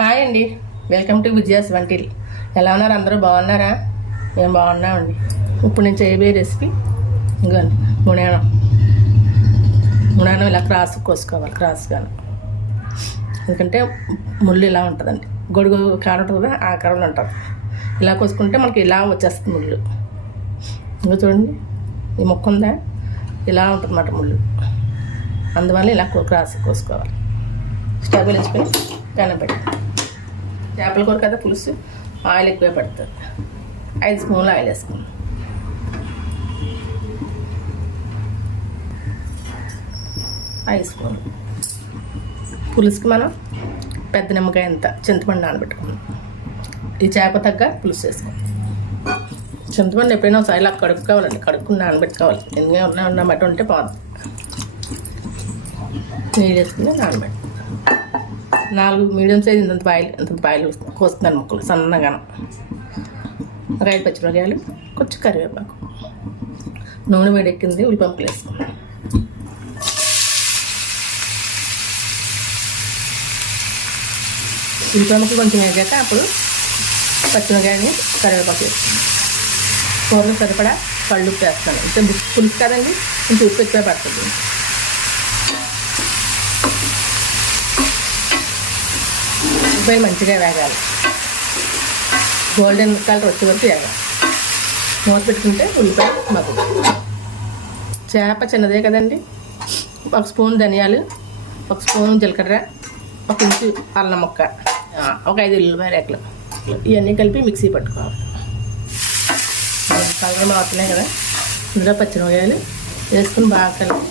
Hi అండి, welcome to Vijaya's until. ఎలా ఉన్నారు? అందరూ బాగున్నారా? మేము బాగున్నామండి. ఇప్పుడు నేను చేయబోయే రెసిపీ ఇంకోండి, మునేనం ఇలా క్రాస్ కోసుకోవాలి. క్రాస్గాను, ఎందుకంటే ముళ్ళు ఇలా ఉంటుందండి. గొడుగు కాడ ఉంటుంది కదా, ఆ కాడలో ఉంటుంది. ఇలా కోసుకుంటే మనకి ఇలా వచ్చేస్తుంది ముళ్ళు. ఇంకా చూడండి, ఈ మొక్క ఉందా, ఇలా ఉంటుంది అన్నమాట ముళ్ళు. అందువల్ల ఇలా క్రాస్ కోసుకోవాలి. స్టవ్ వేసుకొని పెనం పెట్టి, చేపల కూర కదా పులుసు, ఆయిల్ ఎక్కువే పడుతుంది. 5 స్పూన్లు ఆయిల్ వేసుకుందాం. పులుసుకి మనం పెద్ద నిమ్మకాయ ఎంత చింతపండు నానబెట్టుకుందాం. ఈ చేప తగ్గ పులుసు వేసుకుందాం. చింతపండు ఎప్పుడైనా ఒకసారి ఇలా కడుక్కోవాలండి, కడుక్కుని నానబెట్టుకోవాలి. ఎందుకంటే ఉన్నబట్టి ఉంటే పోదు. నీళ్ళు వేసుకుని నానబెట్టి 4 మీడియం సైజ్ ఇంత పాయలు కోస్తున్నాను ముక్కలు సన్నగా. 5 పచ్చిమిరకాయలు, కొంచెం కరివేపాకు, నూనె వేడెక్కింది, ఉల్లిపంపులు వేసుకుందాం. ఉల్లిపంపులు కొంచెం వేగాక అప్పుడు పచ్చిమిరకాయని కరివేపాకు వేసుకుందాం. కూరలు సరిపడా కళ్ళుప్పు వేస్తాను. ఇంకా పులుసు కదండి, కొంచెం ఉప్పు ఎక్కువ పడుతుంది. ఉల్లిపాయలు మంచిగా వేగాలి, గోల్డెన్ కలర్ వచ్చే వరకు వేగాలి. మూత పెట్టుకుంటే ఉల్లిపాయ మగ్గు. చేప చిన్నదే కదండి, 1 స్పూన్ ధనియాలు, 1 స్పూన్ జీలకర్ర, 1 ఇంచు అల్లం ముక్క, 5 ఉల్లిపాయ రేకులు, ఇవన్నీ కలిపి మిక్సీ పట్టుకోవాలి. కలర్ మారుతున్నాయి కదా, ఇందులో పచ్చిమిరకాయలు వేసుకుని బాగా కలిపి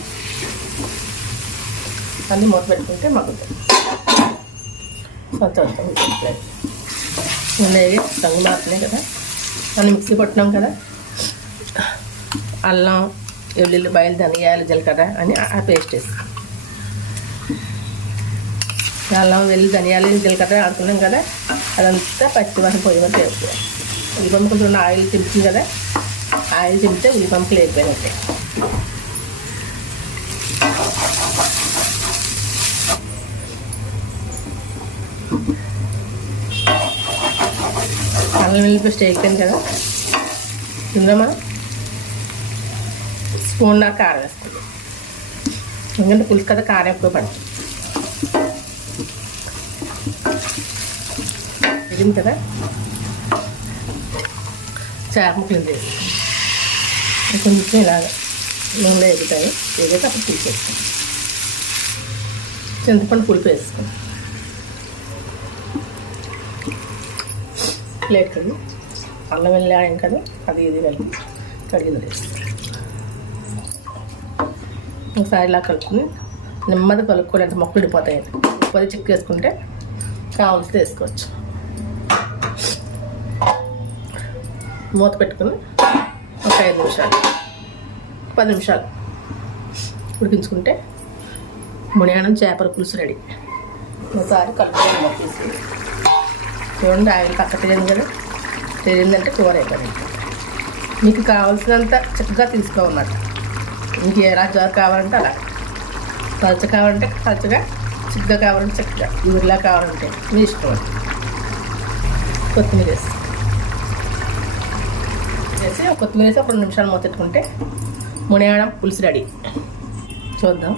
అన్నీ మూత పెట్టుకుంటే మగ్గుతుంది. ఉన్నాయి రంగు మారుతున్నాయి కదా, అన్నీ మిక్సీ పట్టినాం కదా. అల్లం, వెల్లుల్లిపాయలు, ధనియాలు, జీలకర్ర అని ఆ పేస్ట్ వేస్తాం. అల్లం, వెల్లుల్లి, ధనియాలు, జీలకర్ర ఆడుకున్నాం కదా, అదంతా పచ్చివాసన పోయి వరకు వేసుకోవాలి. ఉల్లిపంపు కొంచెం ఆయిల్ తింటుంది కదా, ఆయిల్ తింటే ఉల్లిపంపులు వేగిపోయినట్టే. అల్లం వెల్లుల్లి పేస్ట్ వేగిపోయింది కదా, ఇందులో మనం స్పూన్ కారం వేసుకుంటాం. ఎందుకంటే పులుసు కదా, కారం ఎక్కువ పడుతుంది. వేగింది కదా, చేప ముక్కలు వేసి కొంచెం ఇలాగ నూనెలో ఎగుతాయి. వేగాక అప్పుడు పులుసు వేసుకుంటాం. చింతపండు పులుపు వేసుకుంటాం. ప్లేట్ కడిగి అల్లం వెల్లి ఆయం కదా, అది ఇది కలిపి కడిగింది వేస్తాం. ఒకసారి ఇలా కలుపుకుని నెమ్మది కలుపుకొని అంత మొక్కలు విడిపోతాయి. ఉప్పు చిక్కు వేసుకుంటే కావాల్సి వేసుకోవచ్చు. మూత పెట్టుకుని ఒక 5 నిమిషాలు 10 నిమిషాలు ఉడికించుకుంటే మునియానం చేపల పులుసు రెడీ. ఒకసారి కలుపుకొని మొక్కేసి చూడండి, ఆయిల్ పక్క తెలియదు కదా, తెలియదంటే కూర అయిపోయింది. మీకు కావాల్సినంత చక్కగా తీసుకోవాలన్నమాట. మీకు ఎలా జారు కావాలంటే అలా, పలచ కావాలంటే పలచగా, చిక్కగా కావాలంటే చక్కగా, ఊరిలా కావాలంటే మీ ఇష్టం. కొత్తిమీర వేసి కొత్తిమీర వేసి ఒక 2 నిమిషాలు మూతెట్టుకుంటే మునియానం పులుసు రెడీ. చూద్దాం,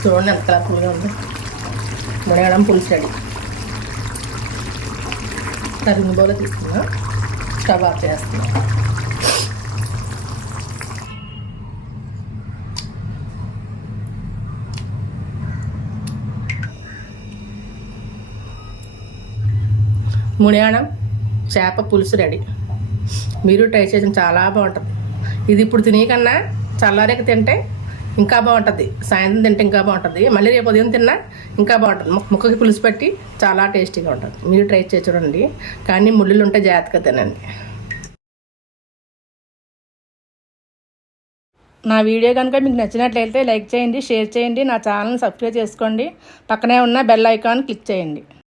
చూడండి ఎంత కలర్ఫుల్గా ఉంది. మునియానం పులుసు రెడీ. సర్వింగ్ బౌల్లో తీసుకున్నా, స్టవ్ ఆఫ్ చేస్తున్నాం. మునియానం చేప పులుసు రెడీ. మీరు ట్రై చేసిన చాలా బాగుంటుంది. ఇది ఇప్పుడు తినేకన్నా చల్లారేక తింటే ఇంకా బాగుంటుంది. సాయంత్రం తింటే ఇంకా బాగుంటుంది. మళ్ళీ రేపు ఉదయం తిన్నా ఇంకా బాగుంటుంది. ముక్కకి పులుసు పట్టి చాలా టేస్టీగా ఉంటుంది. మీరు ట్రై చేసి చూడండి, కానీ ముళ్ళులు ఉంటే జాగ్రత్తగా తినండి. నా వీడియో కనుక మీకు నచ్చినట్లయితే లైక్ చేయండి, షేర్ చేయండి, నా ఛానల్ని సబ్స్క్రైబ్ చేసుకోండి. పక్కనే ఉన్న బెల్ ఐకాన్ క్లిక్ చేయండి.